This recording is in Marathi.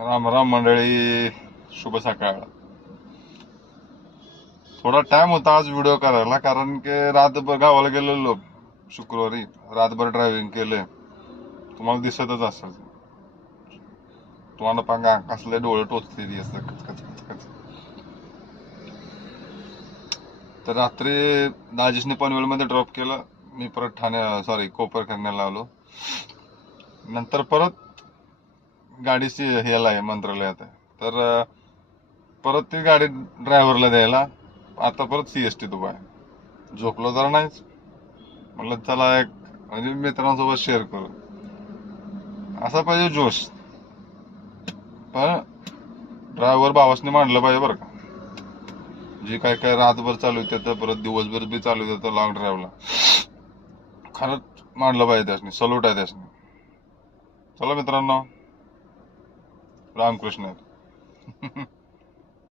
राम राम मंडळी, शुभ सकाळ. थोडा टाइम होता आज व्हिडिओ करायला, कारण की रातभर गावाला गेलेलो शुक्रवारी. रातभर ड्रायव्हिंग केलंय, तुम्हाला दिसतच असेल. तुम्हाला पांगा कसले डोळे टोचते ती असं खच खच खच खच. तर रात्री दाजेशने पनवेलमध्ये ड्रॉप केलं. मी परत कोपरखन्याला आलो. नंतर परत गाडीची ह्याला आहे, मंत्रालयात आहे. तर परत ती गाडी ड्रायव्हरला द्यायला आता परत सीएसटी उभा आहे. झोपलो तर नाहीच, म्हटलं चला एक म्हणजे मित्रांसोबत शेअर करू. असा पाहिजे जोश. पण ड्रायव्हर भावासने मांडलं पाहिजे बरं का. जे काय काय रातभर चालू तर परत दिवसभर बी चालू तर लॉंग ड्राईव्हला खरंच मांडलं पाहिजे. त्यासनी सल्यूट आहे त्यासनी. चला मित्रांनो, रामकृष्ण.